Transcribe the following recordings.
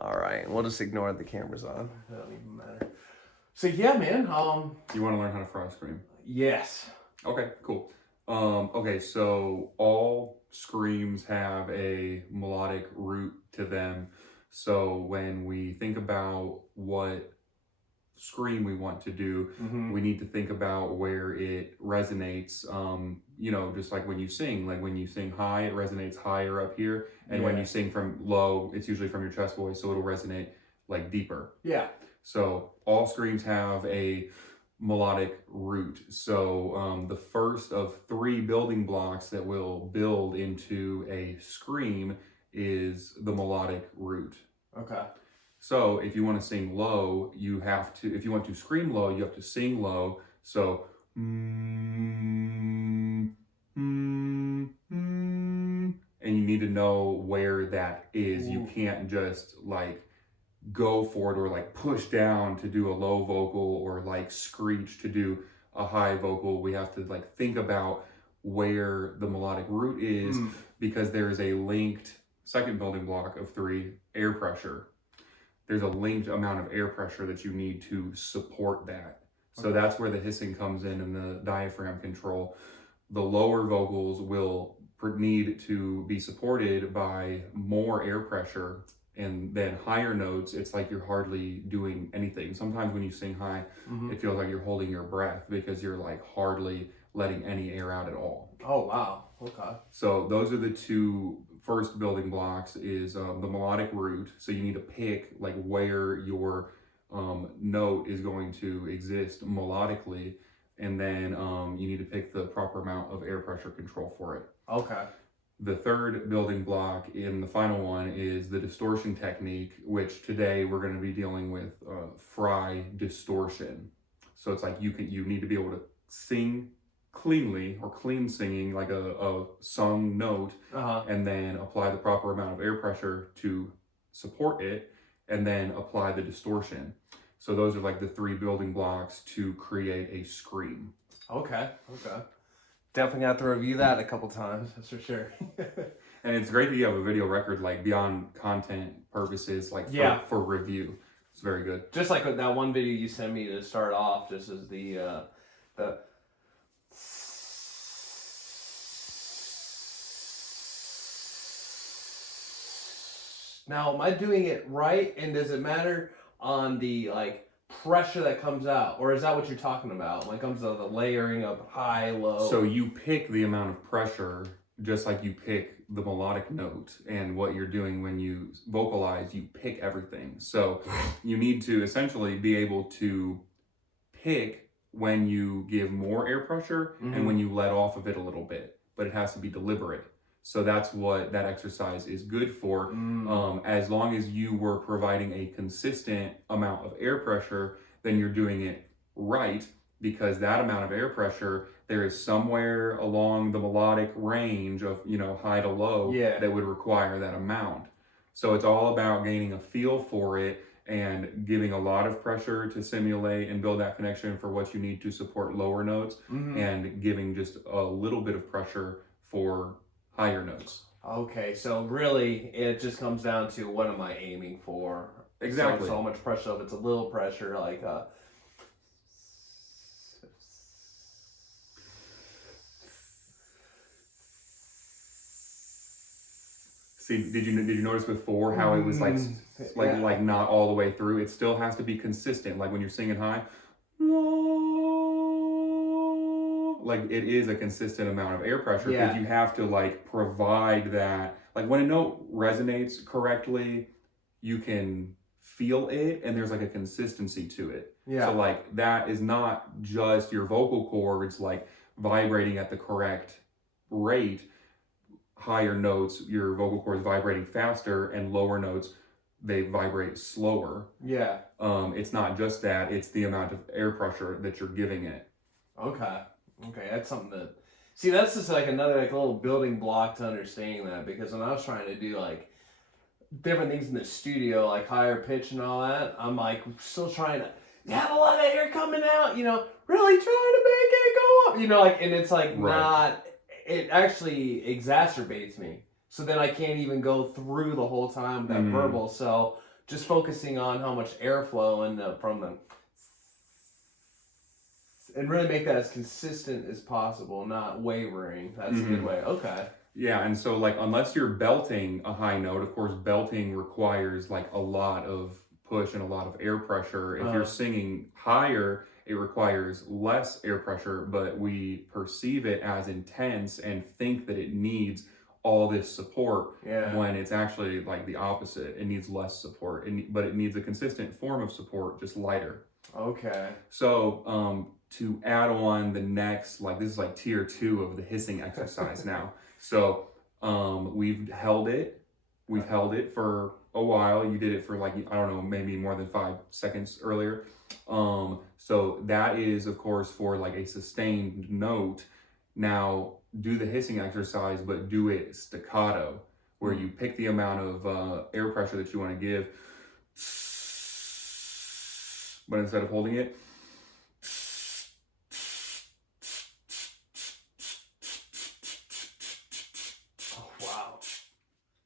All right, we'll just ignore the cameras on. It don't even matter. So yeah, man. You want to learn how to fry a scream? Yes. Okay, cool. Okay, so all screams have a melodic root to them. So when we think about what scream we want to do, we need to think about where it resonates. You know, just like when you sing high, it resonates higher up here, and when you sing from low, it's usually from your chest voice, so it'll resonate like deeper. Yeah. So all screams have a melodic root. So the first of 3 building blocks that will build into a scream is the melodic root. Okay. So if you want to sing low, if you want to scream low, you have to sing low. So, and you need to know where that is. Ooh. You can't just like go for it or like push down to do a low vocal or like screech to do a high vocal. We have to like think about where the melodic root is because there is a linked second building block of 3, air pressure. There's a linked amount of air pressure that you need to support that. So that's where the hissing comes in and the diaphragm control. The lower vocals will need to be supported by more air pressure, and then higher notes, it's like you're hardly doing anything. Sometimes when you sing high, it feels like you're holding your breath because you're like hardly letting any air out at all. Oh, wow. Okay. So those are the 2 first building blocks is the melodic root. So you need to pick like where your note is going to exist melodically, and then you need to pick the proper amount of air pressure control for it. Okay. The third building block in the final one is the distortion technique, which today we're going to be dealing with fry distortion. So it's like you need to be able to sing cleanly or clean singing like a sung note, and then apply the proper amount of air pressure to support it, and then apply the distortion. So those are like the 3 building blocks to create a scream. Okay. Definitely have to review that a couple times, that's for sure. And it's great that you have a video record like beyond content purposes, like for review. It's very good. Just like that one video you sent me to start off, just as the Now, am I doing it right? And does it matter on the like pressure that comes out, or is that what you're talking about when it comes to the layering of high, low? So you pick the amount of pressure just like you pick the melodic note, and what you're doing when you vocalize, you pick everything. So you need to essentially be able to pick when you give more air pressure and when you let off of it a little bit, but it has to be deliberate. So that's what that exercise is good for. As long as you were providing a consistent amount of air pressure, then you're doing it right, because that amount of air pressure, there is somewhere along the melodic range of, high to low that would require that amount. So it's all about gaining a feel for it and giving a lot of pressure to simulate and build that connection for what you need to support lower notes, and giving just a little bit of pressure for higher notes. Okay, so really it just comes down to what am I aiming for? Exactly. So much pressure. If it's a little pressure, like See, did you notice before how it was like not all the way through? It still has to be consistent. Like when you're singing high, like it is a consistent amount of air pressure, because you have to like provide that. Like when a note resonates correctly, you can feel it, and there's like a consistency to it. So like that is not just your vocal cords like vibrating at the correct rate. Higher notes, your vocal cords vibrating faster, and lower notes, they vibrate slower. It's not just that, it's the amount of air pressure that you're giving it. Okay, that's something that... See, that's just like another like little building block to understanding that, because when I was trying to do like different things in the studio, like higher pitch and all that, I'm like still trying to have a lot of air coming out, really trying to make it go up, and it's like not... It actually exacerbates me. So then I can't even go through the whole time with that verbal. So just focusing on how much airflow from the, and really make that as consistent as possible, not wavering. That's a good way. Okay. Yeah, and so like unless you're belting a high note, of course belting requires like a lot of push and a lot of air pressure. If you're singing higher, it requires less air pressure, but we perceive it as intense and think that it needs all this support when it's actually like the opposite. It needs less support, but it needs a consistent form of support, just lighter. Okay. So to add on the next, like this is like tier 2 of the hissing exercise now. So we've held it for a while. You did it for like, I don't know, maybe more than 5 seconds earlier. So that is of course for like a sustained note. Now do the hissing exercise, but do it staccato, where you pick the amount of air pressure that you want to give, but instead of holding it,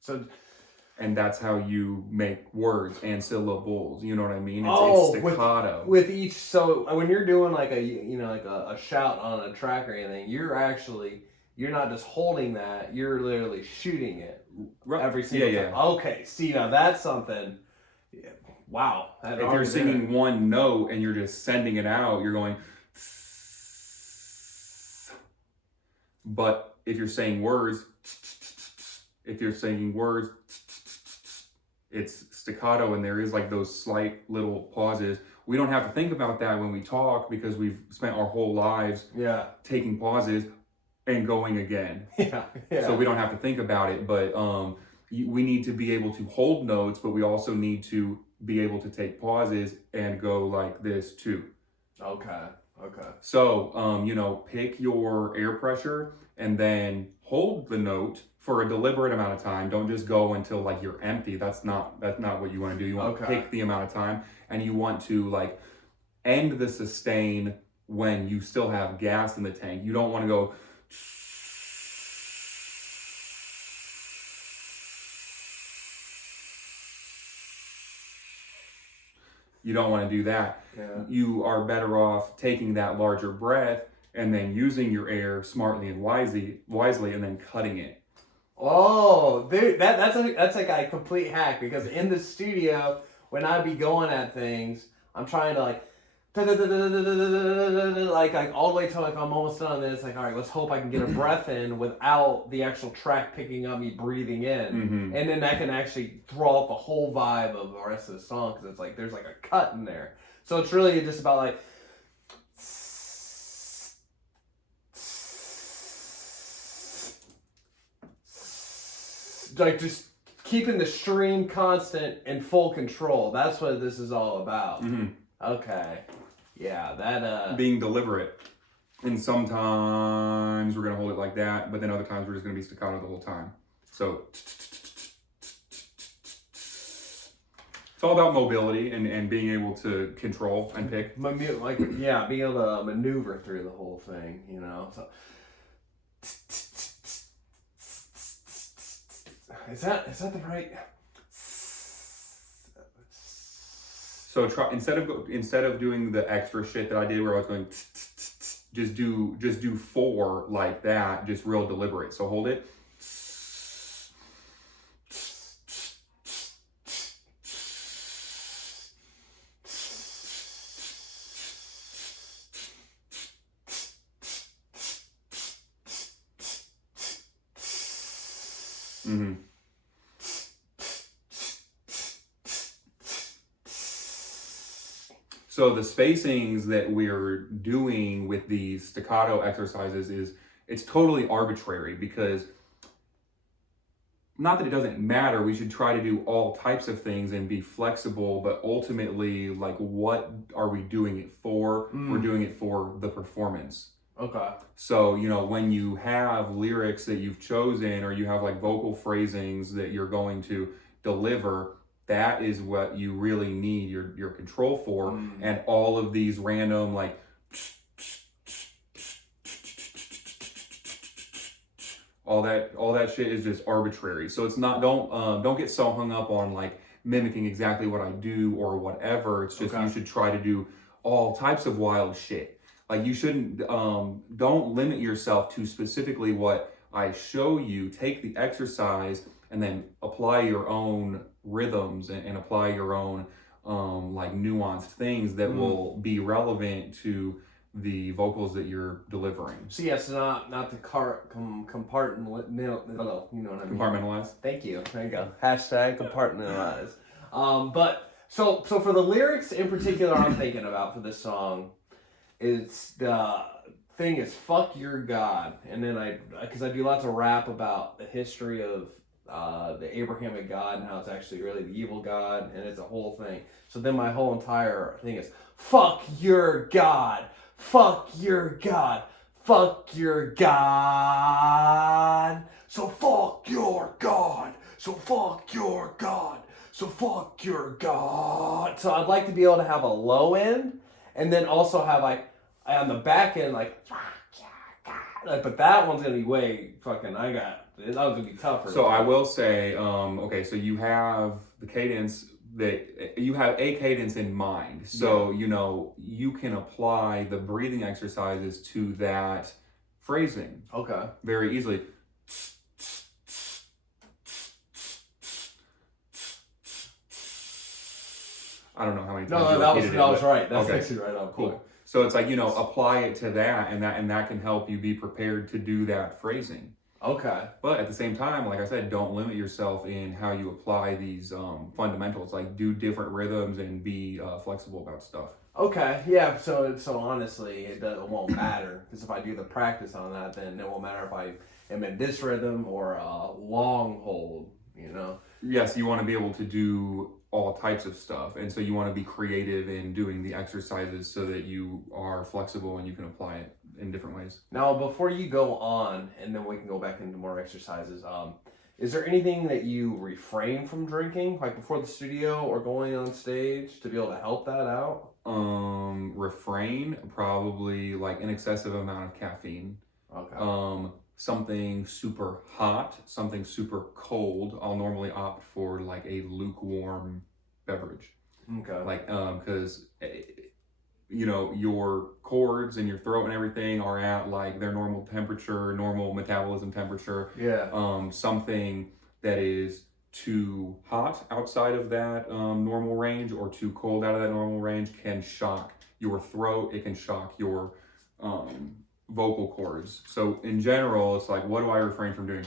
so, and that's how you make words and syllables. You know what I mean? It's staccato. With each, so when you're doing like a shout on a track or anything, you're not just holding that, you're literally shooting it every single time. Yeah. Okay, see, now that's something, wow. If you're singing one note and you're just sending it out, you're going, but if you're saying words, it's staccato, and there is like those slight little pauses. We don't have to think about that when we talk because we've spent our whole lives taking pauses and going again. So we don't have to think about it, but we need to be able to hold notes, but we also need to be able to take pauses and go like this too. Okay. So, pick your air pressure and then hold the note for a deliberate amount of time. Don't just go until like you're empty. That's not what you want to do. You want to pick the amount of time, and you want to like end the sustain when you still have gas in the tank. You don't want to go. You don't want to do that. You are better off taking that larger breath and then using your air smartly and wisely, and then cutting it. Oh, dude, that's like a complete hack, because in the studio, when I be going at things, I'm trying to like all the way till like I'm almost done. Then it's like, all right, let's hope I can get a breath in without the actual track picking up me breathing in, and then that can actually throw off the whole vibe of the rest of the song, because it's like there's like a cut in there. So it's really just about like just keeping the stream constant and full control. That's what this is all about. Okay. Yeah, that being deliberate. And sometimes we're gonna hold it like that, but then other times we're just gonna be staccato the whole time. So it's all about mobility and being able to control and pick. being able to maneuver through the whole thing, So is that the right? So try instead of doing the extra shit that I did where I was going, just do 4 like that, just real deliberate. So hold it. So the spacings that we're doing with these staccato exercises it's totally arbitrary, because not that it doesn't matter, we should try to do all types of things and be flexible, but ultimately, like, what are we doing it for? We're doing it for the performance. Okay. So, when you have lyrics that you've chosen, or you have like vocal phrasings that you're going to deliver, that is what you really need your control for. And all of these random like all that shit is just arbitrary. So it's not, don't get so hung up on like mimicking exactly what I do or whatever. It's just Okay. you should try to do all types of wild shit. Like you shouldn't, don't limit yourself to specifically what I show you. Take the exercise and then apply your own rhythms and apply your own like nuanced things that will be relevant to the vocals that you're delivering. So yes, not the compartment. You know what I mean. Compartmentalize. Thank you. There you go. Hashtag compartmentalize. But so for the lyrics in particular, I'm thinking about for this song, it's the thing is fuck your God, and then because I do lots of rap about the history of the Abrahamic God and how it's actually really the evil God, and it's a whole thing. So then my whole entire thing is fuck your God. Fuck your God. Fuck your God. So fuck your God. So fuck your God. So fuck your God. So I'd like to be able to have a low end and then also have like on the back end like fuck your God. But that one's gonna be way fucking that one's gonna be tougher. So I will say, okay, so you have the cadence that you have a cadence in mind. So, you know, you can apply the breathing exercises to that phrasing. Okay. Very easily. I don't know how many times No, that was right. That's okay. actually right on Cool. point. So it's like, you know, apply it to that and that can help you be prepared to do that phrasing. Okay. But at the same time, like I said, don't limit yourself in how you apply these fundamentals. Like do different rhythms and be flexible about stuff. Okay, yeah. So honestly, it won't matter because if I do the practice on that, then it won't matter if I am in this rhythm or a long hold. You know. Yes, you want to be able to do all types of stuff, and so you want to be creative in doing the exercises so that you are flexible and you can apply it in different ways. Now, before you go on, and then we can go back into more exercises, is there anything that you refrain from drinking, like before the studio or going on stage, to be able to help that out? Refrain, probably like an excessive amount of caffeine. Okay. Something super hot, something super cold. I'll normally opt for like a lukewarm beverage. Okay. Like, because you know, your cords and your throat and everything are at like their normal temperature, normal metabolism temperature. Yeah. Something that is too hot outside of that normal range or too cold out of that normal range can shock your throat. It can shock your vocal cords. So in general, it's like, what do I refrain from doing?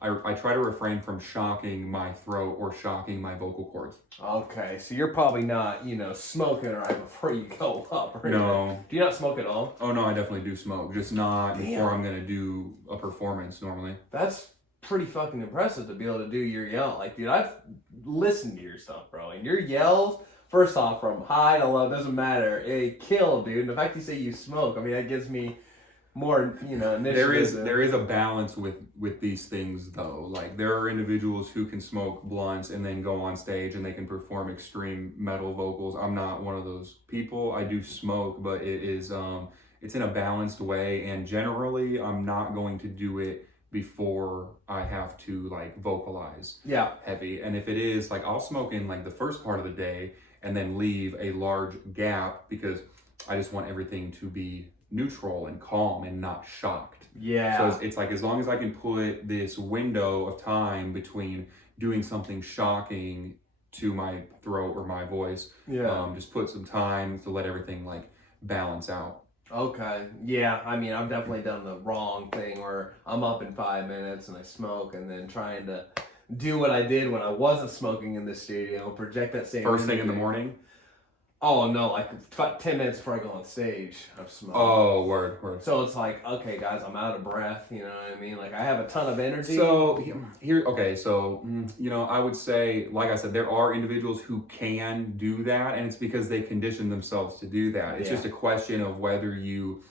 I try to refrain from shocking my throat or shocking my vocal cords. Okay, so you're probably not, smoking right before you go up, right? No. Do you not smoke at all? Oh no, I definitely do smoke, just not Damn. before I'm gonna do a performance normally. That's pretty fucking impressive to be able to do your yell. Like, dude, I've listened to your stuff, bro, and your yells, first off, from high to low, doesn't matter. It kill, dude. And the fact you say you smoke, I mean, that gives me more, initiative. There is a balance with these things though. Like there are individuals who can smoke blunts and then go on stage and they can perform extreme metal vocals. I'm not one of those people. I do smoke, but it is it's in a balanced way, and generally I'm not going to do it before I have to like vocalize heavy. And if it is like, I'll smoke in like the first part of the day and then leave a large gap because I just want everything to be neutral and calm and not shocked. Yeah. So it's like, as long as I can put this window of time between doing something shocking to my throat or my voice, just put some time to let everything like balance out. Okay. Yeah, I mean, I've definitely done the wrong thing where I'm up in 5 minutes and I smoke and then trying to do what I did when I wasn't smoking in the studio, project that same First thing energy. in the morning? Oh, no, like 10 minutes before I go on stage, I've smoked. Oh, word. So it's like, okay, guys, I'm out of breath, you know what I mean? Like, I have a ton of energy. So, I would say, like I said, there are individuals who can do that, and it's because they condition themselves to do that. It's just a question of whether you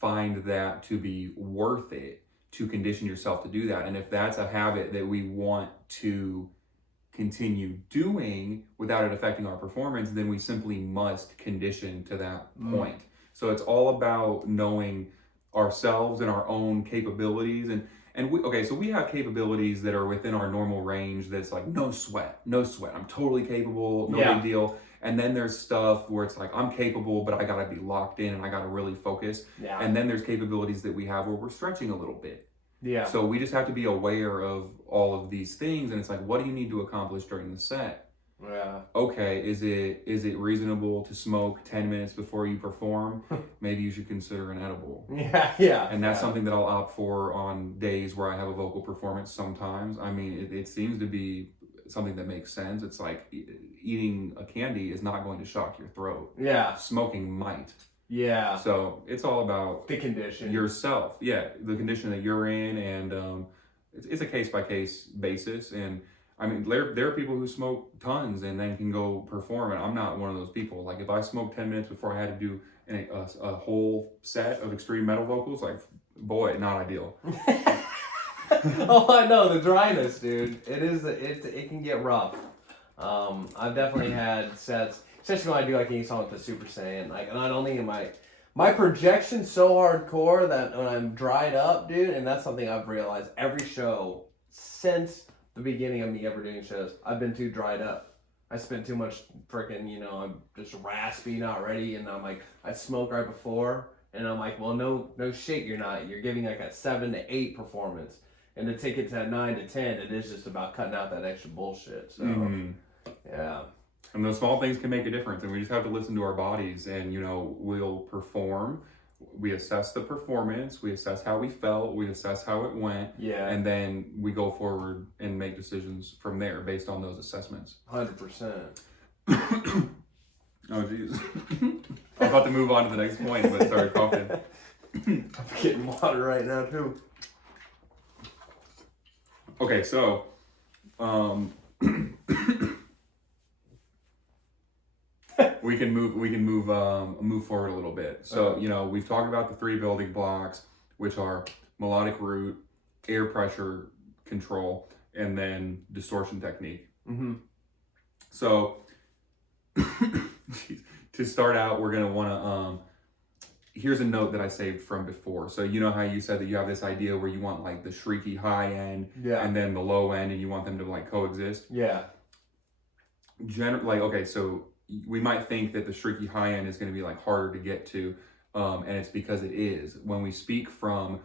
find that to be worth it to condition yourself to do that. And if that's a habit that we want to continue doing without it affecting our performance, then we simply must condition to that point. So it's all about knowing ourselves and our own capabilities. And so we have capabilities that are within our normal range that's like no sweat. I'm totally capable, no big deal. And then there's stuff where it's like I'm capable, but I gotta be locked in and I gotta really focus. Yeah. And then there's capabilities that we have where we're stretching a little bit. Yeah. So we just have to be aware of all of these things, and it's like, what do you need to accomplish during the set? Yeah. Okay, is it reasonable to smoke 10 minutes before you perform? Maybe you should consider an edible. Yeah. And that's something that I'll opt for on days where I have a vocal performance sometimes. I mean, it seems to be something that makes sense. It's like eating a candy is not going to shock your throat. Yeah. Smoking might. Yeah. So it's all about the condition. Yourself. Yeah, the condition that you're in, and it's a case-by-case basis. And I mean, there are people who smoke tons and then can go perform, and I'm not one of those people. Like, if I smoked 10 minutes before I had to do a whole set of extreme metal vocals, like, boy, not ideal. Oh, I know, the dryness, dude. It can get rough. I've definitely had sets, especially when I do like any song with the Super Saiyan. Like, not only am my projection's so hardcore that when I'm dried up, dude, and that's something I've realized every show since the beginning of me ever doing shows, I've been too dried up. I spent too much freaking, I'm just raspy, not ready, and I'm like, I smoke right before, and I'm like, well, no shit, you're not. You're giving like a 7 to 8 performance, and to take it to a 9 to 10, it is just about cutting out that extra bullshit. So, yeah. And those small things can make a difference, and we just have to listen to our bodies, and we'll perform. We assess the performance, we assess how we felt, we assess how it went, and then we go forward and make decisions from there based on those assessments. 100%. Oh, jeez. I'm about to move on to the next point, but sorry, coughing. I'm getting water right now, too. Okay, so, we can move forward a little bit. So, we've talked about the 3 building blocks, which are melodic root, air pressure control, and then distortion technique. Mm-hmm. So, to start out, we're going to want to, here's a note that I saved from before. So, you know how you said that you have this idea where you want like the shrieky high end and then the low end, and you want them to like coexist? Yeah. So we might think that the shrieky high end is going to be like harder to get to, and it's because it is. When we speak from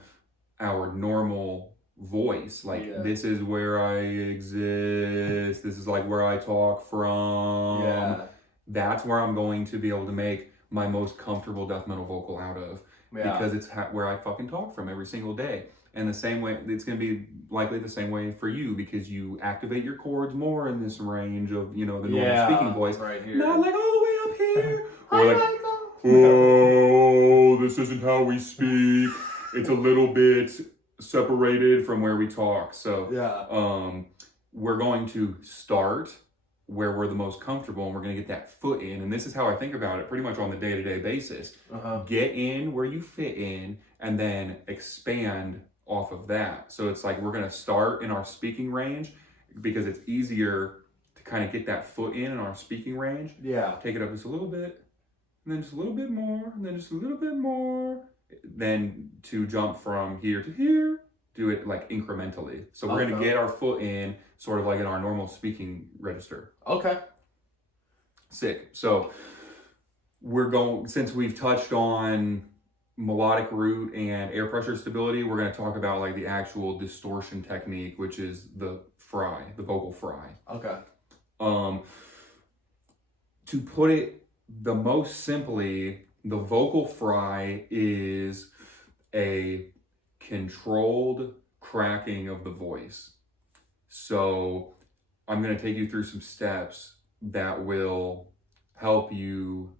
our normal voice, like this is where I exist, this is like where I talk from, that's where I'm going to be able to make my most comfortable death metal vocal out of, because it's where I fucking talk from every single day. And the same way, it's going to be likely the same way for you, because you activate your chords more in this range of, the normal speaking voice. Right here. Not like all the way up here. Or like, oh, this isn't how we speak. It's a little bit separated from where we talk. So we're going to start where we're the most comfortable, and we're going to get that foot in. And this is how I think about it pretty much on the day-to-day basis. Get in where you fit in, and then expand off of that. So it's like we're going to start in our speaking range because it's easier to kind of get that foot in our speaking range. Take it up just a little bit, and then just a little bit more, and then just a little bit more. Then to jump from here to here, do it like incrementally. So we're going to get our foot in sort of like in our normal speaking register. Okay. Sick. So since we've touched on melodic root and air pressure stability, we're going to talk about like the actual distortion technique, which is the vocal fry. Okay. To put it the most simply, the vocal fry is a controlled cracking of the voice. So I'm going to take you through some steps that will help you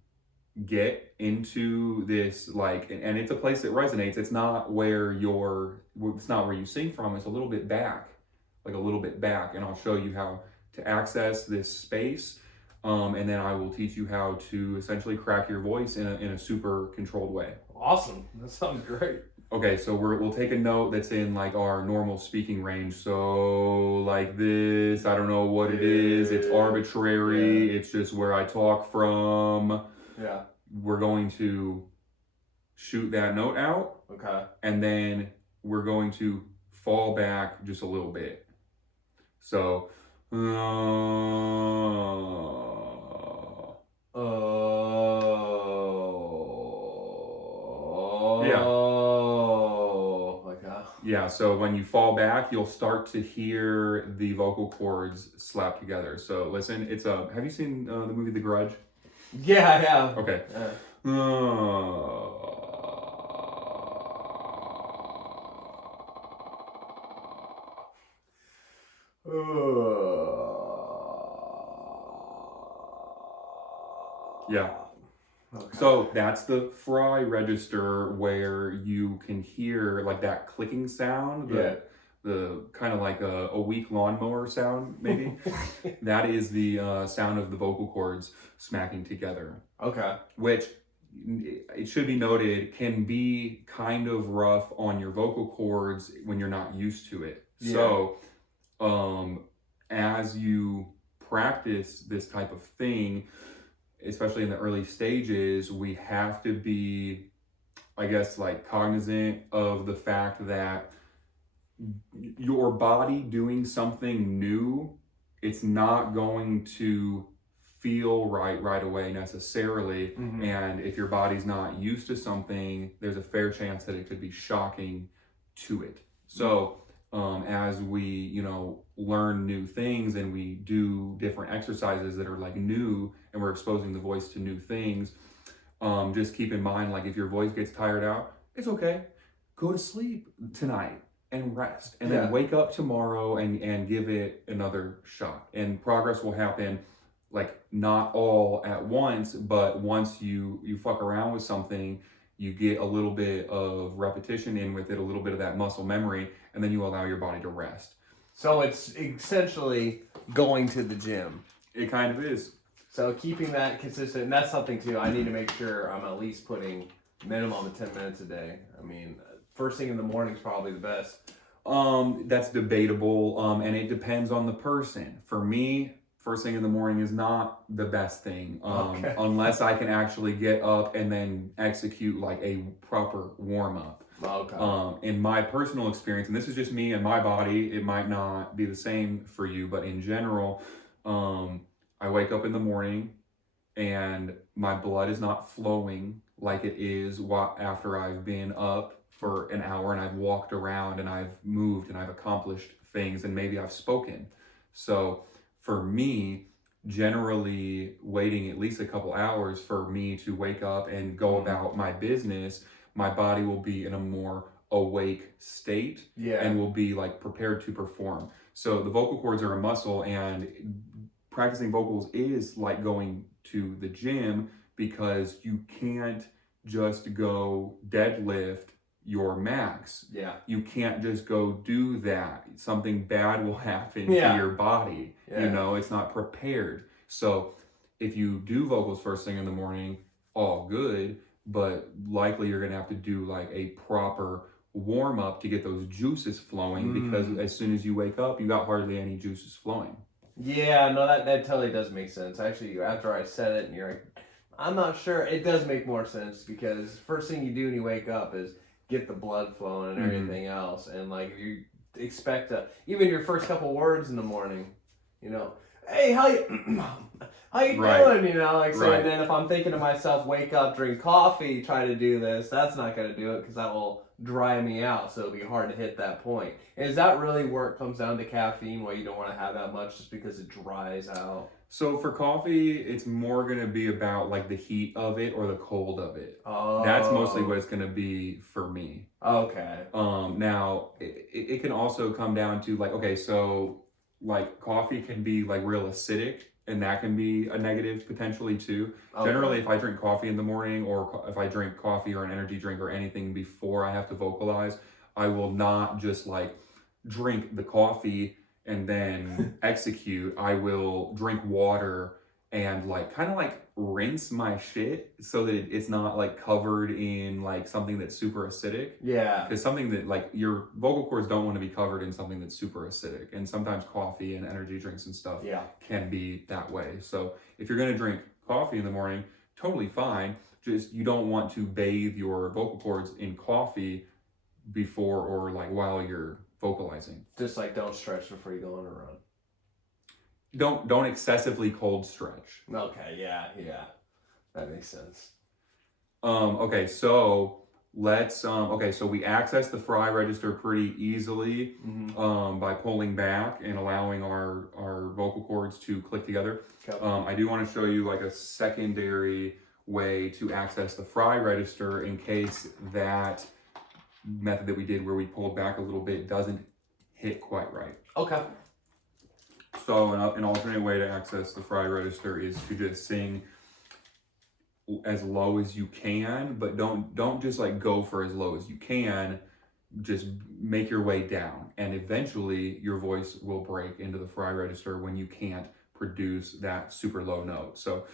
get into this, like, and it's a place that resonates. It's not where you sing from. It's a little bit back, and I'll show you how to access this space. And then I will teach you how to essentially crack your voice in a super controlled way. Awesome. That sounds great. Okay, so we'll take a note that's in like our normal speaking range. So like this, I don't know what it is. It's arbitrary. It's just where I talk from. We're going to shoot that note out. Okay. And then we're going to fall back just a little bit. So, yeah. Yeah, so when you fall back, you'll start to hear the vocal cords slap together. So listen, it's a. Have you seen the movie The Grudge? Yeah, yeah. Okay. Yeah. Okay. So that's the fry register where you can hear like that clicking sound. The kind of like a weak lawnmower sound, maybe. That is the sound of the vocal cords smacking together. Okay. Which, it should be noted, can be kind of rough on your vocal cords when you're not used to it. Yeah. So, as you practice this type of thing, especially in the early stages, we have to be, I guess, like cognizant of the fact that your body doing something new, it's not going to feel right away necessarily. Mm-hmm. And if your body's not used to something, there's a fair chance that it could be shocking to it. So as we, learn new things and we do different exercises that are like new and we're exposing the voice to new things, just keep in mind, like if your voice gets tired out, it's okay. Go to sleep tonight and rest, and then wake up tomorrow and give it another shot. And progress will happen, like not all at once, but once you fuck around with something, you get a little bit of repetition in with it, a little bit of that muscle memory, and then you allow your body to rest. So it's essentially going to the gym. It kind of is. So keeping that consistent, and that's something too, I need to make sure I'm at least putting minimum of 10 minutes a day. I mean, first thing in the morning is probably the best. That's debatable, and it depends on the person. For me, first thing in the morning is not the best thing, unless I can actually get up and then execute like a proper warm-up. Okay. In my personal experience, and this is just me and my body, it might not be the same for you, but in general, I wake up in the morning and my blood is not flowing like it is after I've been up for an hour and I've walked around and I've moved and I've accomplished things and maybe I've spoken. So for me, generally waiting at least a couple hours for me to wake up and go about my business, my body will be in a more awake state and will be like prepared to perform. So the vocal cords are a muscle, and practicing vocals is like going to the gym, because you can't just go deadlift your max. Yeah. You can't just go do that. Something bad will happen to your body. Yeah. It's not prepared. So if you do vocals first thing in the morning, all good, but likely you're going to have to do like a proper warm up to get those juices flowing, because as soon as you wake up, you got hardly any juices flowing. Yeah, no, that totally does make sense. Actually, after I said it and you're like, I'm not sure, it does make more sense, because first thing you do when you wake up is get the blood flowing and everything else. And like, you expect even your first couple words in the morning, hey, how you doing? So, and then if I'm thinking to myself, wake up, drink coffee, try to do this, that's not going to do it, because that will dry me out. So it'll be hard to hit that point. And is that really where it comes down to caffeine, why you don't want to have that much just because it dries out? So for coffee, it's more going to be about like the heat of it or the cold of it. Oh. That's mostly what it's going to be for me. Okay. Now, it can also come down to like, okay, so like coffee can be like real acidic, and that can be a negative potentially too. Okay. Generally, if I drink coffee in the morning, or if I drink coffee or an energy drink or anything before I have to vocalize, I will not just like drink the coffee and then execute. I will drink water and like kind of like rinse my shit so that it's not like covered in like something that's super acidic. Yeah. Because something that like your vocal cords don't want to be covered in something that's super acidic. And sometimes coffee and energy drinks and stuff can be that way. So if you're going to drink coffee in the morning, totally fine. Just you don't want to bathe your vocal cords in coffee before or like while you're vocalizing. Just like don't stretch before you go on a run. Don't excessively cold stretch. Okay, yeah, that makes sense. Okay, so let's so we access the fry register pretty easily by pulling back and allowing our vocal cords to click together. Okay. I do want to show you like a secondary way to access the fry register in case that method that we did where we pulled back a little bit doesn't hit quite right. Okay. So an alternate way to access the fry register is to just sing as low as you can, but don't just like go for as low as you can. Just make your way down, and eventually your voice will break into the fry register when you can't produce that super low note. So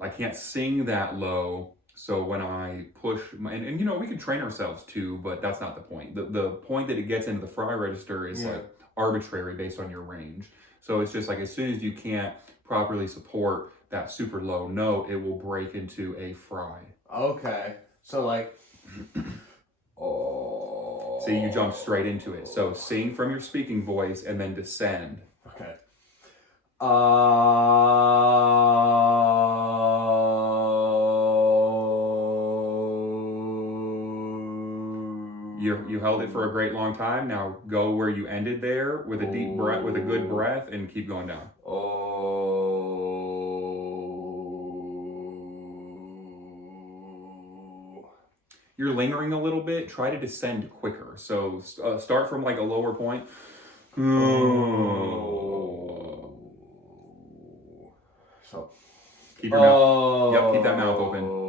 I can't sing that low. So when I push, and you know, we can train ourselves too, but that's not the point. The point that it gets into the fry register is like arbitrary based on your range. So it's just like as soon as you can't properly support that super low note, it will break into a fry. Okay. So like, So you jump straight into it. So sing from your speaking voice and then descend. Okay. You held it for a great long time. Now go where you ended there with a deep breath, with a good breath, and keep going down. You're lingering a little bit. Try to descend quicker. So start from like a lower point. So keep your mouth. Yep, keep that mouth open.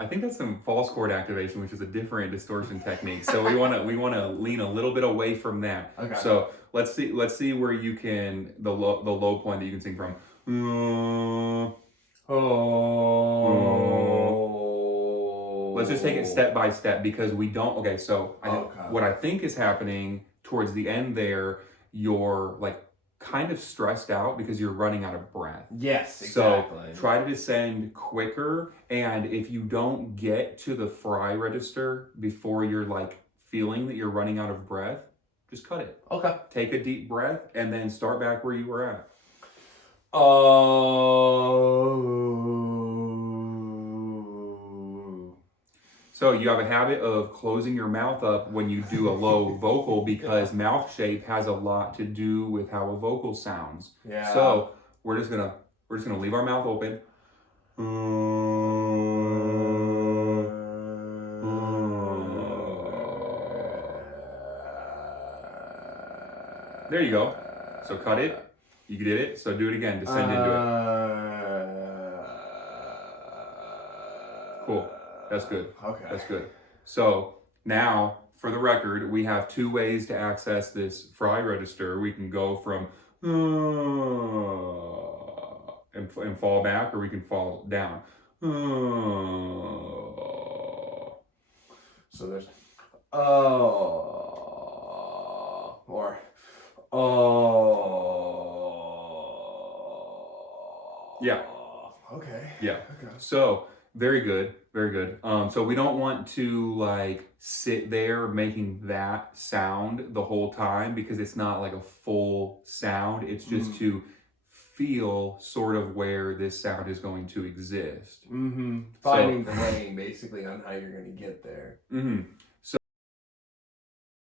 I think that's some false chord activation, which is a different distortion technique. So we want to lean a little bit away from that. Okay. So let's see where you can the low point that you can sing from. Let's just take it step by step because we don't. Okay, so what I think is happening towards the end there, you're like kind of stressed out because you're running out of breath. Yes, exactly. So try to descend quicker, and if you don't get to the fry register before you're like feeling that you're running out of breath, just cut it. Okay. Take a deep breath and then start back where you were at. So you have a habit of closing your mouth up when you do a low vocal because mouth shape has a lot to do with how a vocal sounds. Yeah. So we're just gonna leave our mouth open. There you go. So cut it. You did it. So do it again. Descend into it. Cool. That's good. Okay. That's good. So now, for the record, we have two ways to access this fry register. We can go from and fall back, or we can fall down. So there's or yeah. Okay. Yeah. Okay. So very good, very good. So we don't want to like sit there making that sound the whole time because it's not like a full sound. It's just to feel sort of where this sound is going to exist. Finding the lane basically on how you're going to get there.